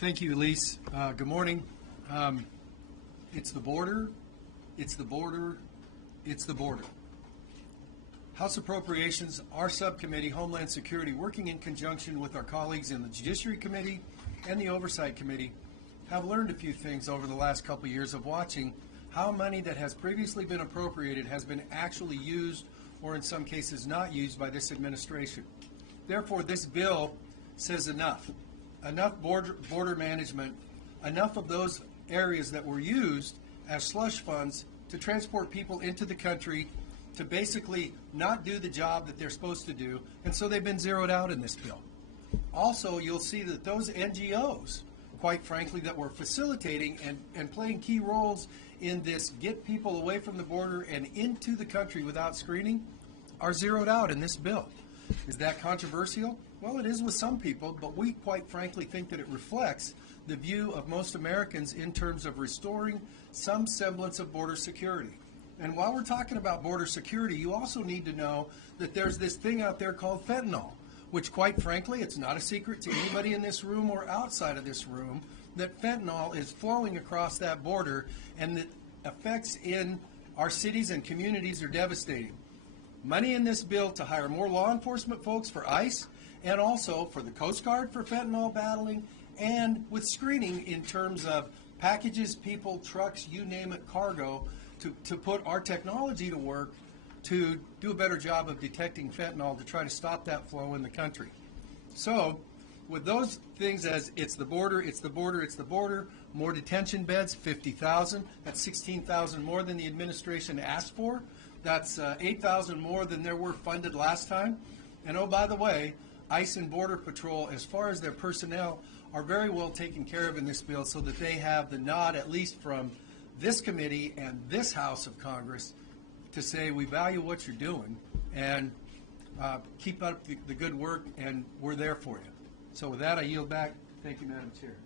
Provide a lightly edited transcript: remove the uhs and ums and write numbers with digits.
Thank you, Elise. Good morning. It's the border, it's the border, it's the border. House Appropriations, our subcommittee, Homeland Security, working in conjunction with our colleagues in the Judiciary Committee and the Oversight Committee, have learned a few things over the last couple of years of watching how money that has previously been appropriated has been actually used or in some cases not used by this administration. Therefore, this bill says enough border management, enough of those areas that were used as slush funds to transport people into the country to basically not do the job that they're supposed to do, and so they've been zeroed out in this bill. Also, you'll see that those NGOs, quite frankly, that were facilitating and playing key roles in this get people away from the border and into the country without screening are zeroed out in this bill. Is that controversial? Well, it is with some people, but we quite frankly think that it reflects the view of most Americans in terms of restoring some semblance of border security. And while we're talking about border security, you also need to know that there's this thing out there called fentanyl, which quite frankly, it's not a secret to anybody in this room or outside of this room, that fentanyl is flowing across that border, and the effects in our cities and communities are devastating. Money in this bill to hire more law enforcement folks for ICE, and also for the Coast Guard for fentanyl battling, and with screening in terms of packages, people, trucks, you name it, cargo, to put our technology to work to do a better job of detecting fentanyl to try to stop that flow in the country. So with those things as it's the border, it's the border, it's the border, more detention beds, 50,000. That's 16,000 more than the administration asked for. That's 8,000 more than there were funded last time. And oh, by the way, ICE and Border Patrol, as far as their personnel, are very well taken care of in this bill so that they have the nod, at least from this committee and this House of Congress, to say we value what you're doing and keep up the good work, and we're there for you. So with that, I yield back. Thank you, Madam Chair.